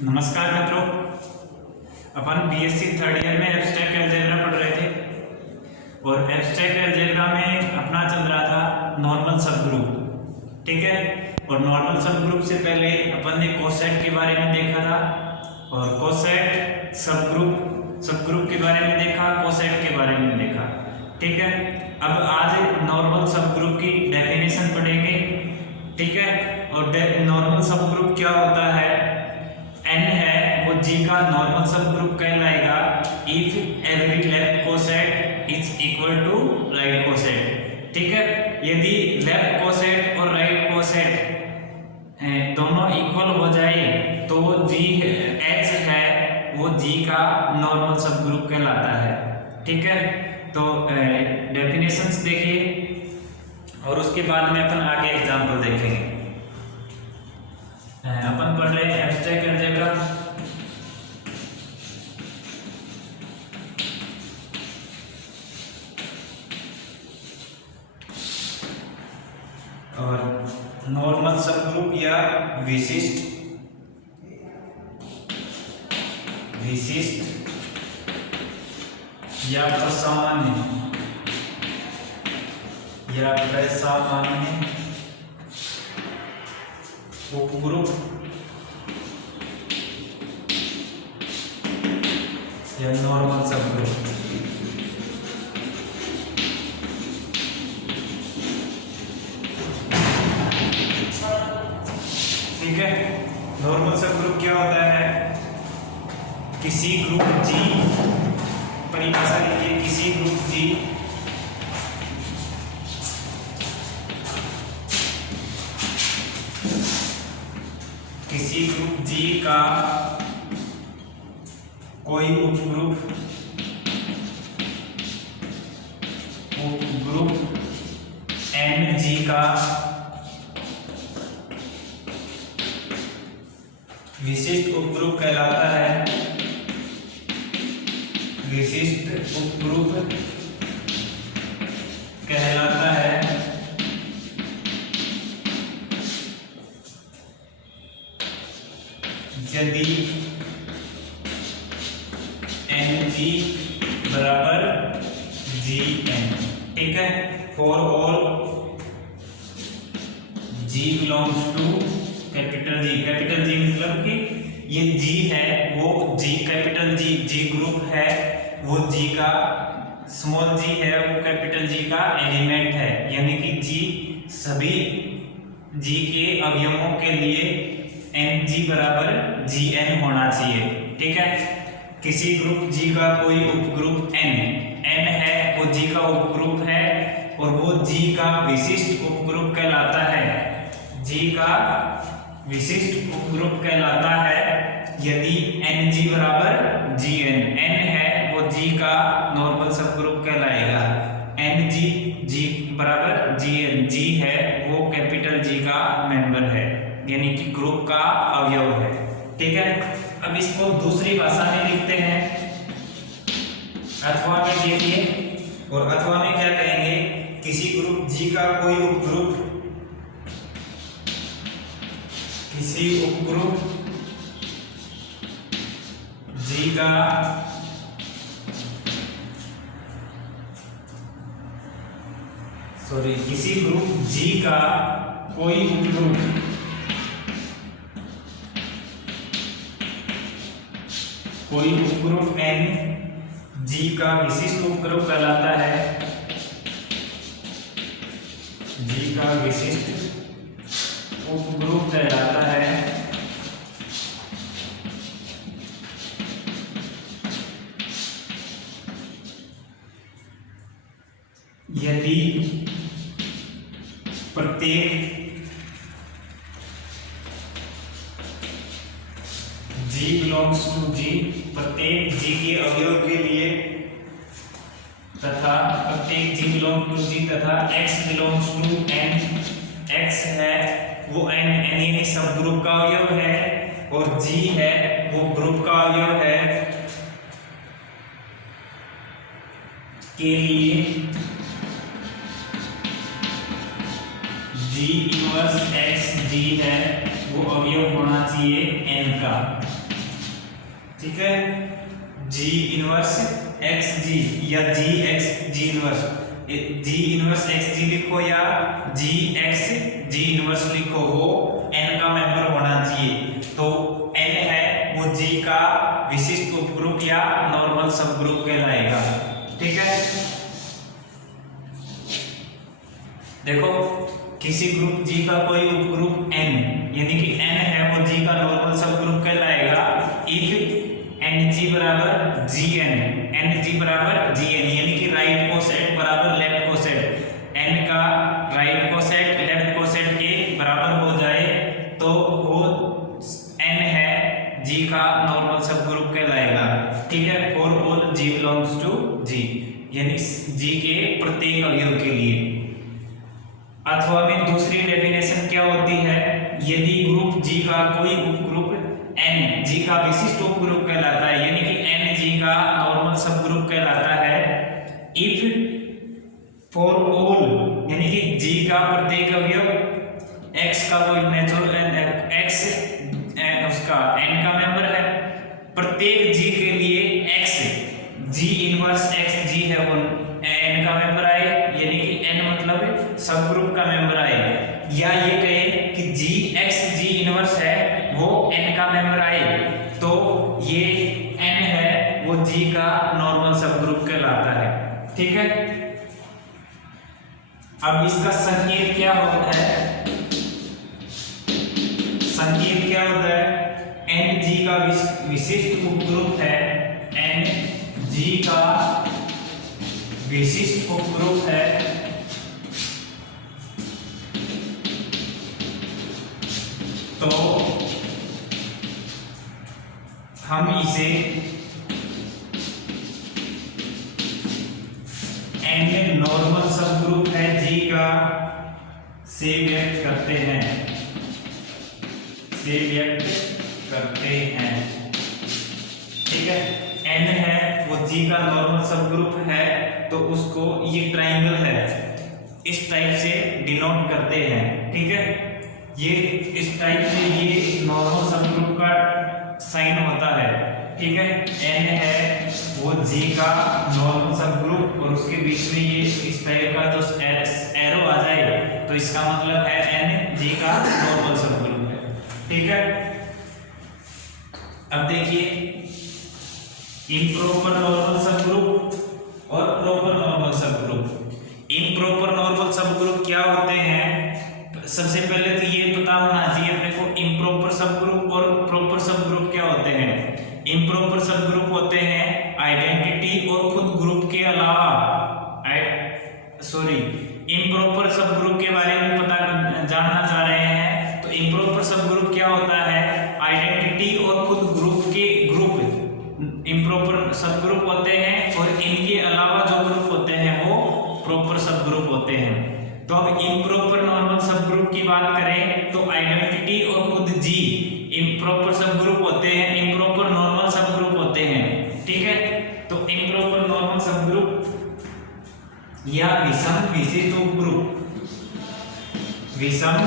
नमस्कार मित्रों, अपन BSc third year में एब्स्ट्रैक्ट अलजेब्रा पढ़ रहे थे और एब्स्ट्रैक्ट अलजेब्रा में अपना चल रहा था नॉर्मल सब ग्रुप। ठीक है, और नॉर्मल सब ग्रुप से पहले अपन ने कोसेट के बारे में देखा था और कोसेट सब ग्रुप के बारे में देखा, कोसेट के बारे में देखा। ठीक है, अब आज नॉर्मल सब ग्रुप की डेफिनेशन पढ़ेंगे। ठीक है, और नॉर्मल सब ग्रुप क्या होता है? n है वो g का नॉर्मल सब ग्रुप कहलाएगा if every left coset is equal to right coset. ठीक है, यदि लेफ्ट कोसेट और राइट कोसेट दोनों इक्वल हो जाए तो वो g h है वो g का नॉर्मल सब ग्रुप कहलाता है। ठीक है, तो डेफिनेशंस देखिए और उसके बाद में अपन आगे एग्जांपल देखेंगे। अपन पढ़ रहे हैं एब्स्ट्रैक्ट अलजेब्रा। और नॉर्मल सब ग्रुप या विशिष्ट या प्रसामान्य उपग्रुप या नॉर्मल सब ग्रुप। ठीक है, नॉर्मल सब ग्रुप क्या होता है? किसी ग्रुप G, परिभाषा लिखिए, किसी ग्रुप G का कोई उपग्रुप Mg का विशिष्ट उपग्रुप कहलाता है। विशिष्ट उपग्रुप कहलाता है यदि Mg बराबर Gn। ठीक है, for all G belongs to capital G। Capital G मतलब कि ये G है वो G कैपिटल G ग्रुप है वो G का स्मॉल g है वो कैपिटल G का एलिमेंट है, यानी कि G सभी G के अवयवों के लिए Mg बराबर Gn होना चाहिए। ठीक है, किसी ग्रुप G का कोई उपग्रुप n है वो G का उपग्रुप है और वो G का विशिष्ट उपग्रुप कहलाता है। G का विशिष्ट उपग्रुप कहलाता है यदि Ng बराबर Gn। n है वो G का नॉर्मल सब ग्रुप कहलाएगा। Ng बराबर Gn, G है वो कैपिटल G का मेंबर है, यानी कि ग्रुप का अवयव है। ठीक है, अब इसको दूसरी भाषा में लिखते हैं, अथवा में देखिए। और अथवा में क्या कहेंगे? किसी ग्रुप G का कोई उपग्रुप, किसी उपग्रुप G का किसी ग्रुप G का कोई उपग्रुप n G का विशिष्ट उपग्रुप कहलाता है। G का विशिष्ट उपग्रुप कहलाता है यदि प्रत्येक G बिलोंग्स टू G, प्रत्येक G के अवयव के लिए तथा प्रत्येक G बिलोंग्स टू G तथा X belongs to N। X है वो N यानी सब ग्रुप का अवयव है और G है वो ग्रुप का अवयव है के लिए G इनवर्स X G है वो अवयव होना चाहिए n का। ठीक है, जी इनवर्स एक्स जी या g x g inverse, g inverse x g लिखो या जी एक्स जी इनवर्स लिखो, वो एन का मेंबर होना चाहिए। तो एन है वो जी का विशिष्ट उपग्रुप या नॉर्मल सबग्रुप कहलाएगा। ठीक है, देखो किसी ग्रुप जी का कोई उपग्रुप n यानी कि n है वो जी का नॉर्मल सबग्रुप कहलाएगा इफ एन जी बराबर जी एन जी बराबर जी एन, यानी कि राइट कोसेट बराबर लेफ्ट कोसेट, n का राइट कोसेट लेफ्ट कोसेट के बराबर हो जाए तो वो n है जी का नॉर्मल सबग्रुप कहलाएगा। ठीक है, for all G belongs to G, यानी जी के प्रत्येक अवयव के लिए। अथवा में दूसरी डेफिनेशन क्या होती है, यदि ग्रुप जी का कोई उपग्रुप n जी का विशिष्ट उपग्रुप कहलाता है, यानी कि n जी का नॉर्मल सबग्रुप कहलाता है, इफ फॉर ऑल यानी कि जी का प्रत्येक अवयव x का कोई नेचुरल x उसका n का मेंबर है, प्रत्येक जी के लिए x जी इनवर्स x जी है वो n का मेंबर आए, यानी कि n मतलब सब ग्रुप का मेंबर आए, या ये कहे कि जी एक्स जी इनवर्स है वो n का मेंबर आए, तो ये n है वो जी का नॉर्मल सब ग्रुप कहलाता है। ठीक है, अब इसका संकेत क्या होता है, संकेत क्या होता है, n जी का विशिष्ट उपग्रुप है, n जी का विशिष्ट उपग्रुप है, तो हम इसे n नॉर्मल सबग्रुप है जी का से व्यक्त करते हैं, से व्यक्त करते हैं। ठीक है, n है वो जी का नॉर्मल सबग्रुप है, तो उसको ये ट्रायंगल है इस टाइप से डिनोट करते हैं। ठीक है, ये इस टाइप से ये नॉर्मल सबग्रुप का साइन होता है। ठीक है, n है वो जी का नॉर्मल सबग्रुप और उसके बीच में ये इस टाइप का जो एरो आ जाए तो इसका मतलब है n जी का नॉर्मल सबग्रुप है। ठीक है, अब देखिए इम्प्रॉपर नॉर्मल सबग्रुप और proper normal subgroup. Improper normal subgroup क्या होते हैं, सबसे पहले तो ये पता होना चाहिए अपने को इम्प्रॉपर सबग्रुप और प्रॉपर सबग्रुप क्या होते हैं। इम्प्रॉपर सबग्रुप होते हैं आइडेंटिटी और खुद ग्रुप के अलावा, इम्प्रॉपर सबग्रुप के बारे में जानना चाह रहे हैं, तो इम्प्रॉपर सबग्रुप क्या होता है, आइडेंटिटी और खुद ग्रुप के ग्रुप इम्प्रॉपर सबग्रुप होते हैं, और इनके अलावा जो ग्रुप होते हैं वो प्रॉपर सबग्रुप होते हैं। तो अब इम्प्रॉपर नॉर्मल सबग्रुप की बात करें तो आइडेंटिटी और खुद जी इम्प्रॉपर सबग्रुप होते हैं, इम्प्रॉपर नॉर्मल सबग्रुप होते हैं। ठीक है, तो इम्प्रॉपर नॉर्मल सबग्रुप या विषम विशिष्ट उपग्रुप, विषम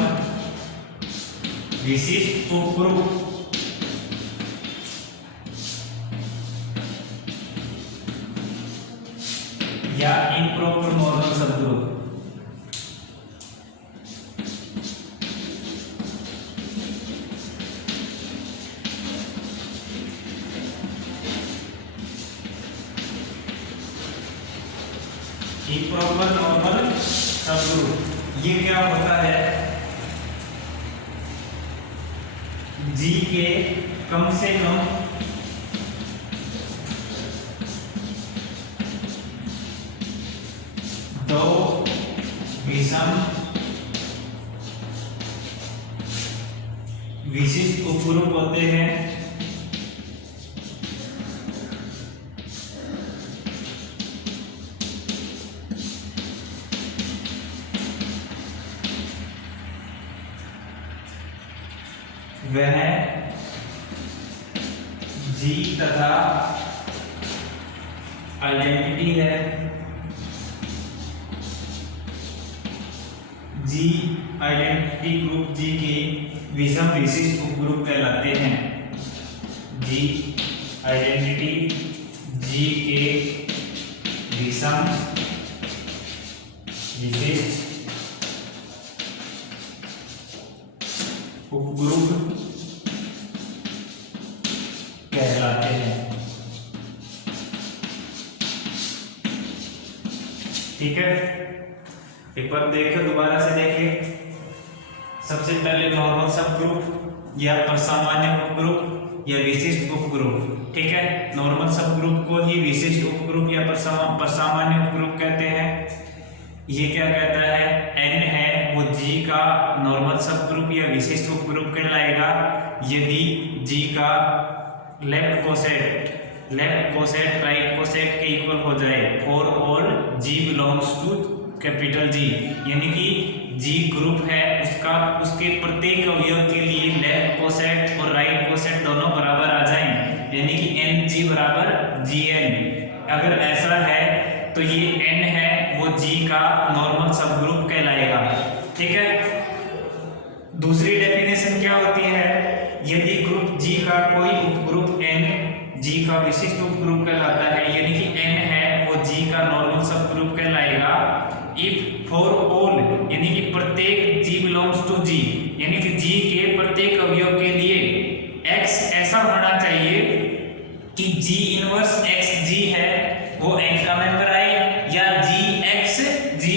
विशिष्ट उपग्रुप या improper normal subgroup. Improper normal subgroup ये क्या होता है, जी के कम से कम दो विषम विशिष्ट उपग्रुप होते हैं, वह जी तथा आइडेंटिटी है, जी आइडेंटिटी ग्रुप जी के विषम विशिष्ट उपग्रुप कहलाते हैं, जी आइडेंटिटी जी के विषम विशिष्ट उपग्रुप कहलाते हैं। ठीक है, एक बार देखिए, दोबारा से देखिए। सबसे पहले नॉर्मल सब ग्रुप या परसामान्य उपग्रुप या विशिष्ट उपग्रुप। ठीक है, नॉर्मल सब ग्रुप को ही विशिष्ट उपग्रुप या परसामान्य उपग्रुप कहते हैं। ये क्या कहता है, n है वो g का नॉर्मल सब ग्रुप या विशिष्ट उपग्रुप कहलाएगा यदि g का लेफ्ट कोसेट राइट कोसेट के इक्वल हो जाए for all g belongs to capital G, यानी कि G ग्रुप है उसके प्रत्येक अवयव के लिए लेफ्ट कोसेट और राइट कोसेट दोनों बराबर आ जाएं, यानी कि Ng बराबर Gn। अगर ऐसा है तो ये n है वो G का नॉर्मल सब ग्रुप कहलाएगा। ठीक है, दूसरी डेफिनेशन क्या होती है, यदि ग्रुप G का कोई उपग्रुप n G का विशिष्ट उपग्रुप कहलाता है, यानी कि n है वो G का नॉर्मल सब ग्रुप कहलाएगा इफ फॉर ऑल, यानी कि प्रत्येक G बिलोंग्स टू G, यानी कि G के प्रत्येक अवयव के लिए x ऐसा होना चाहिए कि G इनवर्स x G है वो n का मेंबर आए, या G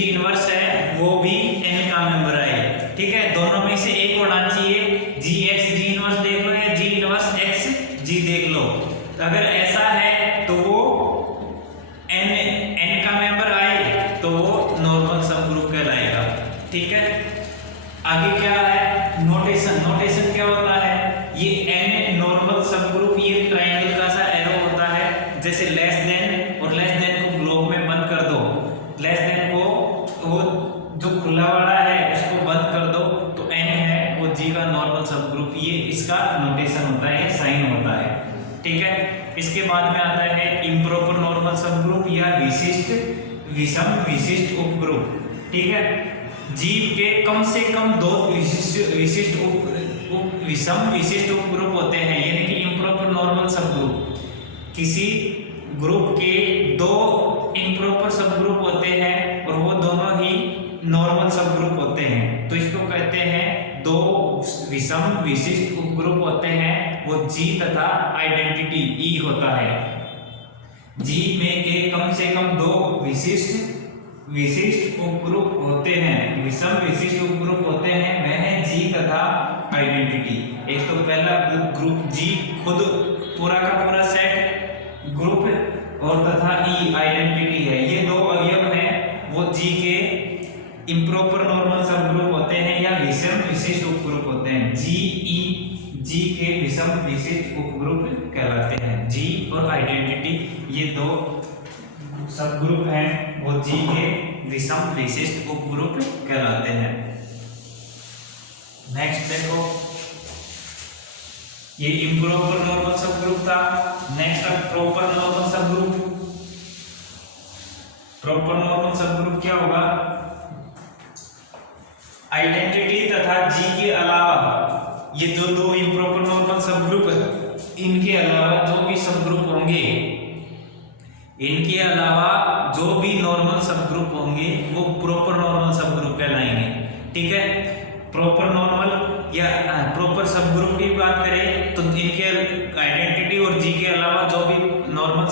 इनवर्स है वो भी n का मेंबर आए। ठीक है, दोनों में से एक होना चाहिए, G इनवर्स देख लो या G इनवर्स x G देख लो। अगर ऐसा है तो वो n का मेंबर आए तो वो नॉर्मल सब ग्रुप कहलाएगा। ठीक है, आगे क्या है, नोटेशन क्या होता है, ये n नॉर्मल सब ग्रुप ये ट्रायंगल का सा एरो होता है, जैसे लेस देन और लेस देन को ग्लोब में बंद कर दो, लेस देन को वो जो खुला वाला है उसको बंद कर दो तो n है वो G का नॉर्मल सब ग्रुप, ये इसका नोटेशन होता है, साइन होता है। ठीक है, इसके बाद में आता है इम्प्रॉपर नॉर्मल सब ग्रुप या विषम विशिष्ट उपग्रुप। ठीक है, G के कम से कम दो विषम विशिष्ट उपग्रुप होते हैं, यानी कि इम्प्रॉपर नॉर्मल सब ग्रुप, किसी ग्रुप के दो इम्प्रॉपर सब ग्रुप होते हैं और वो दोनों ही नॉर्मल सब ग्रुप होते हैं, तो इसको कहते हैं दो विषम विशिष्ट उपग्रुप होते हैं, वो G तथा आइडेंटिटी E होता है। G में के कम से कम दो विशिष्ट उपग्रुप होते हैं, विषम विशिष्ट उपग्रुप होते हैं, वह है G तथा आइडेंटिटी। एक तो पहला ग्रुप G खुद पूरा का पूरा सेट ग्रुप और तथा E आइडेंटिटी है, ये दो अवयव हैं वो G के इम्प्रॉपर नॉर्मल सब ग्रुप होते हैं या विषम विशिष्ट उपग्रुप होते हैं। G के विषम विशिष्ट उपग्रुप कहलाते हैं। G और आइडेंटिटी ये दो सब ग्रुप हैं वो G के विषम विशिष्ट उपग्रुप कहलाते हैं। नेक्स्ट देखो, ये इम्प्रॉपर नॉर्मल सब ग्रुप था। नेक्स्ट अब प्रॉपर नॉर्मल सब ग्रुप। प्रॉपर नॉर्मल सब ग्रुप क्या होगा, आइडेंटिटी तथा G के अलावा ये जो दो इम्प्रॉपर नॉर्मल सब ग्रुप है, इनके अलावा जो भी सब ग्रुप होंगे, इनके अलावा जो भी नॉर्मल सब ग्रुप होंगे वो प्रॉपर नॉर्मल सब ग्रुप कहलाएंगे। ठीक है, प्रॉपर नॉर्मल या प्रॉपर सब ग्रुप की बात करें तो इनके आइडेंटिटी और G के अलावा जो भी नॉर्मल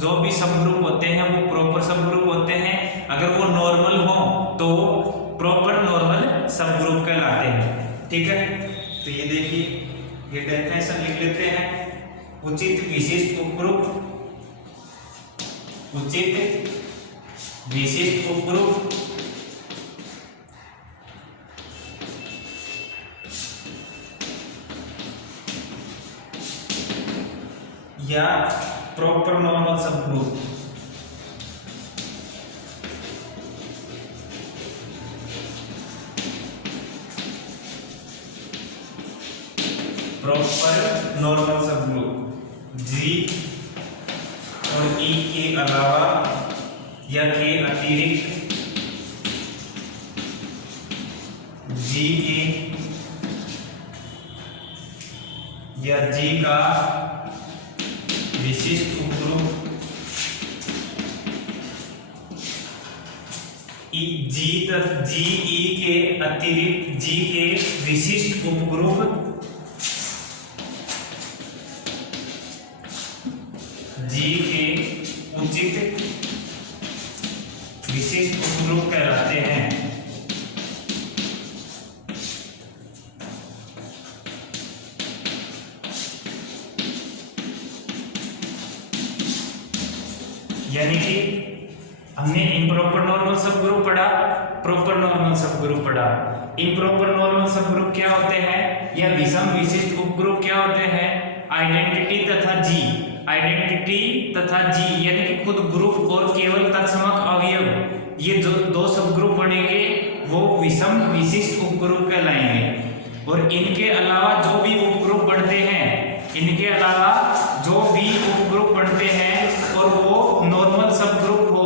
जो भी सब ग्रुप होते हैं वो प्रॉपर सब ग्रुप होते हैं। अगर वो नॉर्मल हो तो प्रॉपर नॉर्मल सब ग्रुप कहलाते हैं। ठीक है, तो ये देखिए, ये डेफिनेशन लिख लेते हैं। उचित विशिष्ट उपग्रुप, उचित विशिष्ट उपग्रुप या प्रॉपर नॉर्मल सब ग्रुप प्रॉपर नॉर्मल सब ग्रुप G और E के अलावा या के अतिरिक्त G के या G का विशिष्ट उपग्रुप जी ई के अतिरिक्त जी के विशिष्ट उपग्रुप जी के उचित विशिष्ट उपग्रुप कहलाते हैं। यानी कि हमने इम्प्रॉपर नॉर्मल सब ग्रुप पढ़ा, प्रॉपर नॉर्मल सब ग्रुप पढ़ा। इम्प्रॉपर नॉर्मल सब ग्रुप क्या होते हैं या विषम विशिष्ट उपग्रुप क्या होते हैं? आइडेंटिटी तथा जी, आइडेंटिटी तथा जी यानी कि खुद ग्रुप और केवल तत्समक अवयव, ये जो दो सब ग्रुप बनेंगे वो विषम विशिष्ट उपग्रुप कहलाएंगे। और इनके अलावा जो भी उपग्रुप बनते हैं, इनके अलावा जो भी उपग्रुप बनते हैं और वो नॉर्मल सब ग्रुप हो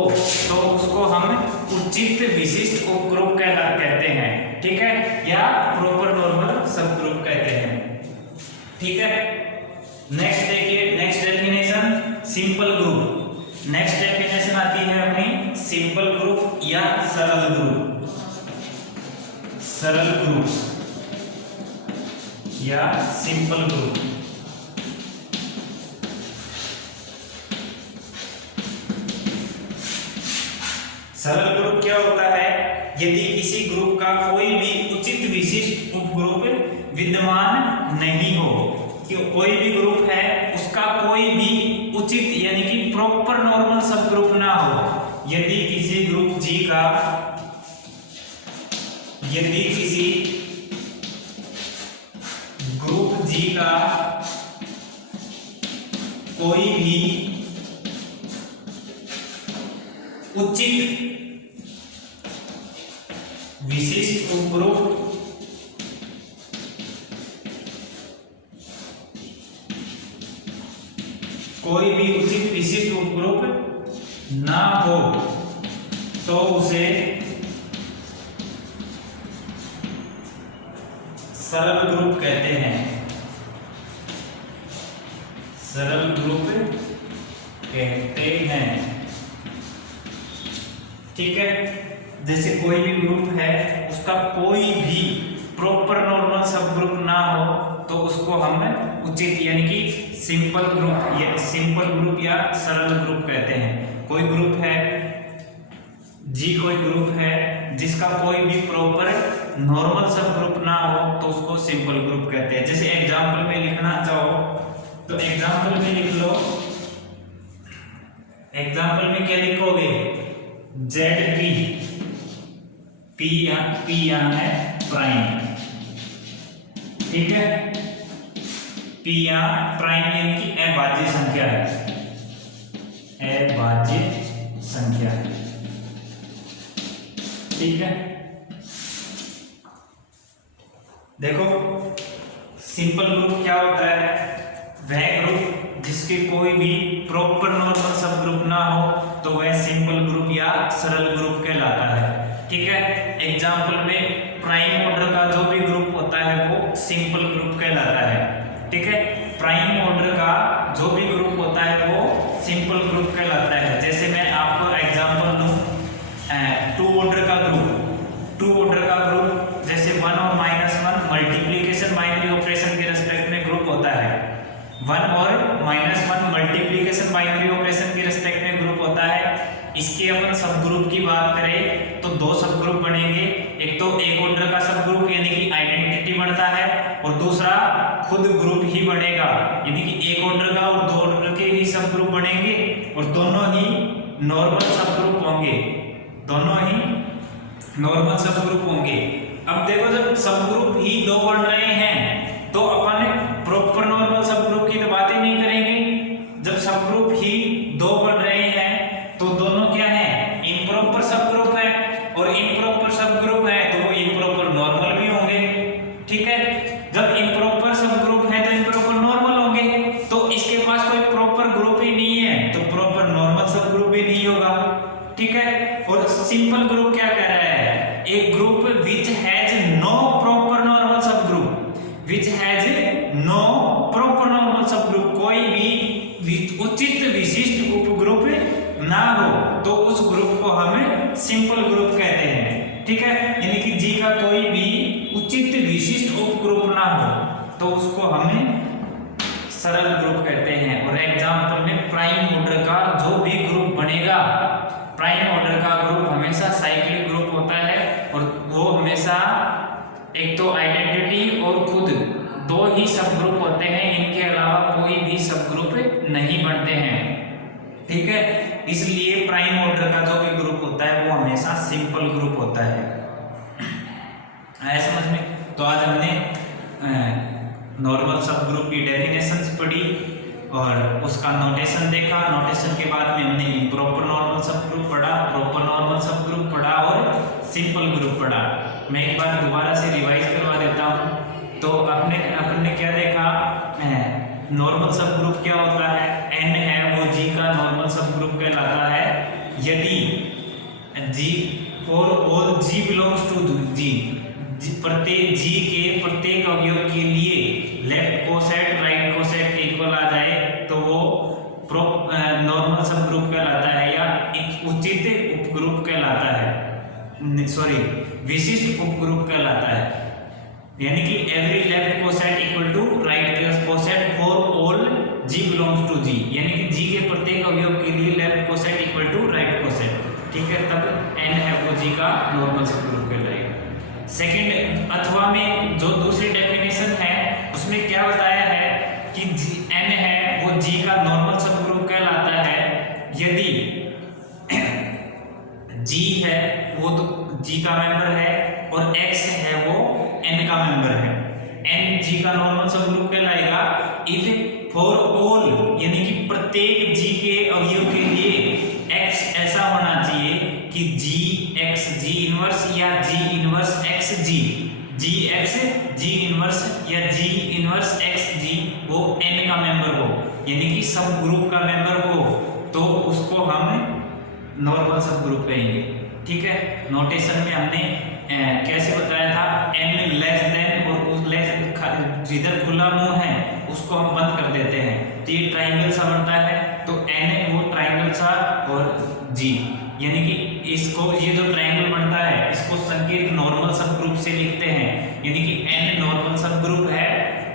तो उसको हम उचित विशिष्ट उपग्रुप कहते हैं, ठीक है, या प्रॉपर नॉर्मल सब ग्रुप कहते हैं, ठीक है। नेक्स्ट देखिए, next definition simple group. Next definition आती है अपनी सिंपल ग्रुप या सरल ग्रुप। सरल ग्रुप या सिंपल ग्रुप। सरल ग्रुप क्या होता है? यदि किसी ग्रुप का कोई भी उचित विशिष्ट उपग्रुप विद्यमान नहीं हो, कि कोई भी ग्रुप है उसका कोई भी उचित यानी कि प्रॉपर नॉर्मल सब ग्रुप ना हो। यदि किसी ग्रुप जी का, यदि किसी ग्रुप जी का कोई भी उचित विशिष्ट उपग्रुप कोई भी उचित विशिष्ट उपग्रुप ना हो तो उसे सरल ग्रुप कहते हैं। सरल ग्रुप कहते हैं, ठीक है। जैसे कोई भी ग्रुप है उसका कोई भी प्रॉपर नॉर्मल सब ग्रुप ना हो तो उसको हम उचित यानी कि सिंपल ग्रुप या सिंपल ग्रुप या सरल ग्रुप कहते हैं। कोई ग्रुप है जी, कोई ग्रुप है जिसका कोई भी प्रॉपर नॉर्मल सब ग्रुप ना हो तो उसको सिंपल ग्रुप कहते हैं। जैसे एग्जांपल में लिखना चाहो तो एग्जांपल में लिख लो। एग्जांपल में क्या लिखोगे? जेड पी यहाँ है प्राइम, ठीक है। पी यहाँ प्राइम यानी कि अभाज्य संख्या है, अभाज्य संख्या, ठीक है। देखो सिंपल ग्रुप क्या होता है? वह ग्रुप जिसके कोई भी प्रॉपर नॉर्मल सब ग्रुप ना हो तो वह सिंपल ग्रुप या सरल ग्रुप कहलाता है, ठीक है। एग्जांपल में प्राइम ऑर्डर का जो भी ग्रुप होता है वो सिंपल ग्रुप कहलाता है, ठीक है। प्राइम ऑर्डर का जो भी ग्रुप होता है वो सिंपल ग्रुप कहलाता है। जैसे मैं आपको एग्जांपल दूं, टू ऑर्डर का ग्रुप जैसे 1 और -1 मल्टीप्लिकेशन बाइनरी ऑपरेशन के रेस्पेक्ट में ग्रुप होता है। 1 और -1 मल्टीप्लिकेशन बाइनरी ऑपरेशन के रेस्पेक्ट में ग्रुप होता है। इसके अपन सब ग्रुप की बात करें तो दो सब ग्रुप बनेंगे। एक तो एक ऑर्डर का सब ग्रुप यानी कि आइडेंटिटी बनता है और दूसरा खुद ग्रुप ही बनेगा यानी कि एक ऑर्डर का और दो ऑर्डर के ही सब ग्रुप बनेंगे और दोनों ही नॉर्मल सब ग्रुप होंगे, दोनों ही नॉर्मल सब ग्रुप होंगे। अब देखो जब सब ग्रुप ही दो बन रहे हैं तो अपन प्रॉपर नॉर्मल सब ग्रुप की तो बात ही नहीं करेंगे। जब सब ग्रुप ही दो बन रहे हैं तो दोनों क्या है? इम्प्रॉपर सब ग्रुप है और इम्प्रॉपर सब ग्रुप है तो वो इम्प्रॉपर नॉर्मल भी होंगे, ठीक है। जब इम्प्रॉपर सब ग्रुप है तो इम्प्रॉपर नॉर्मल होंगे, तो इसके पास कोई प्रॉपर ग्रुप ही नहीं है तो प्रॉपर नॉर्मल सब ग्रुप भी नहीं होगा, ठीक है। और सिंपल ग्रुप क्या कह रहा है? एक group which has no proper normal सब group, which has no proper normal सब ग्रुप, कोई भी उचित विशिष्ट उपग्रुप ना हो तो उस ग्रुप को हम सिंपल ग्रुप कहते हैं। ठीक है, यानी कि जी का कोई भी उचित विशिष्ट उपग्रुप ना हो तो उसको हमें सरल ग्रुप कहते हैं। और एग्जांपल में प्राइम ऑर्डर का जो भी ग्रुप बनेगा, प्राइम ऑर्डर का ग्रुप हमेशा साइक्लिक ग्रुप होता है और वो हमेशा एक तो आइडेंटिटी और खुद दो ही सब ग्रुप होते हैं, इनके अलावा कोई भी सब ग्रुप नहीं बनते हैं। ठीक है, इसलिए प्राइम ऑर्डर का जो भी ग्रुप होता है वो हमेशा सिंपल ग्रुप होता है। आया समझ में? तो आज हमने नॉर्मल सब ग्रुप की डेफिनेशंस पढ़ी और उसका नोटेशन देखा। नोटेशन के बाद में हमने इम्प्रॉपर नॉर्मल सब ग्रुप पढ़ा, प्रॉपर नॉर्मल सब ग्रुप पढ़ा और सिंपल ग्रुप पढ़ा। मैं एक बार दोबारा से रिवाइज करवा देता हूँ। तो अपने क्या देखा, नॉर्मल सब ग्रुप क्या होता है, n है वो g का नॉर्मल सब ग्रुप कहलाता है यदि g for all g belongs to g, प्रत्येक g के प्रत्येक अवयव के लिए लेफ्ट कोसेट राइट कोसेट के इक्वल आ जाए तो वो नॉर्मल सब ग्रुप कहलाता है या एक उचित उपग्रुप कहलाता है, सॉरी विशिष्ट उपग्रुप कहलाता है। यानी कि every left coset equal to right coset for all g belongs to g, यानी कि g के प्रत्येक अवयव के लिए left coset equal to right coset. ठीक है, तब n है वो g का नॉर्मल सब ग्रुप कहलाएगा। सेकंड अथवा में जो दूसरी डेफिनेशन है उसमें क्या बताया है कि n है वो g का नॉर्मल सब ग्रुप कहलाता है यदि g है वो तो g का मेंबर है और x है वो n का मेंबर है। n g का नॉर्मल सब ग्रुप कहलाएगा इफ फॉर ऑल, यानी कि प्रत्येक g के अवयव के लिए x ऐसा होना चाहिए कि g x g इनवर्स या g inverse x g, g x g inverse या g इनवर्स x g वो n का मेंबर हो, यानी कि सब ग्रुप का मेंबर हो तो उसको हम नॉर्मल सब ग्रुप कहेंगे। ठीक है, नोटेशन में हमने कैसे बताया था, n लेस देन और उस लेस जिधर खुला मुंह है उसको हम बंद कर देते हैं तो ये ट्राइंगल सा बनता है, तो n वो ट्राइंगल सा और g, यानी कि इसको ये जो ट्राइंगल बनता है इसको संकेत नॉर्मल सब ग्रुप से लिखते हैं, यानी कि n नॉर्मल सब ग्रुप है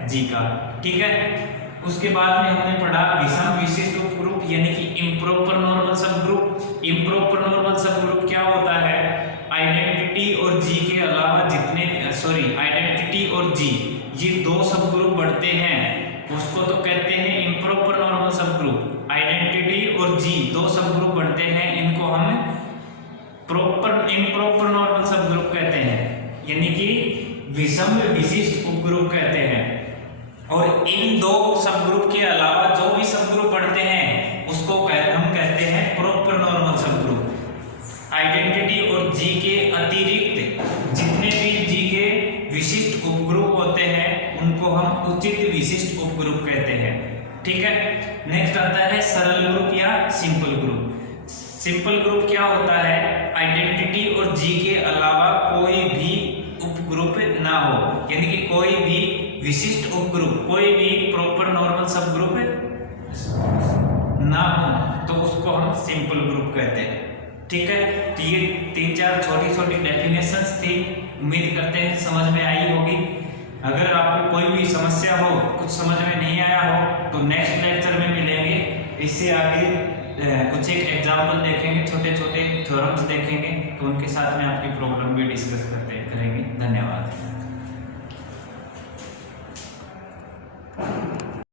g का। ठीक है, उसके बाद में हमने पढ़ा विषम विशिष्ट उपग्रुप यानी कि इम्प्रॉपर नॉर्मल सब ग्रुप। इम्प्रॉपर नॉर्मल सब ग्रुप क्या होता है, आइडेंटिटी और g के अलावा जितने आइडेंटिटी और g ये दो सब ग्रुप बढ़ते हैं उसको तो कहते हैं इम्प्रॉपर नॉर्मल सब ग्रुप। आइडेंटिटी और g दो सब ग्रुप बढ़ते हैं, इनको हम इम्प्रॉपर नॉर्मल सब ग्रुप कहते हैं, यानी कि विषम विशिष्ट उपग्रुप कहते हैं। और इन दो सब ग्रुप के अलावा जो भी सब ग्रुप बढ़ते हैं उसको हम कहते हैं प्रॉपर नॉर्मल सब ग्रुप। आइडेंटिटी और g के अतिरिक्त जितने भी g के विशिष्ट उपग्रुप होते हैं उनको हम उचित विशिष्ट उपग्रुप कहते हैं। ठीक है, नेक्स्ट आता है सरल ग्रुप या सिंपल ग्रुप। सिंपल ग्रुप क्या होता है, आइडेंटिटी और g के अलावा कोई भी उपग्रुप ना हो, यानी कि कोई भी विशिष्ट उपग्रुप, कोई भी प्रॉपर नॉर्मल सब ग्रुप ना हो तो उसको हम सिंपल ग्रुप कहते हैं। ठीक है, तो ये 3-4 छोटी-छोटी डेफिनेशंस थी, उम्मीद करते हैं समझ में आई होगी। अगर आपको कोई भी समस्या हो, कुछ समझ में नहीं आया हो तो नेक्स्ट लेक्चर में मिलेंगे, इससे आगे कुछ एक एग्जाम्पल देखेंगे, छोटे छोटे थ्योरम्स देखेंगे, तो उनके साथ में आपकी प्रॉब्लम भी डिस्कस करेंगे। धन्यवाद।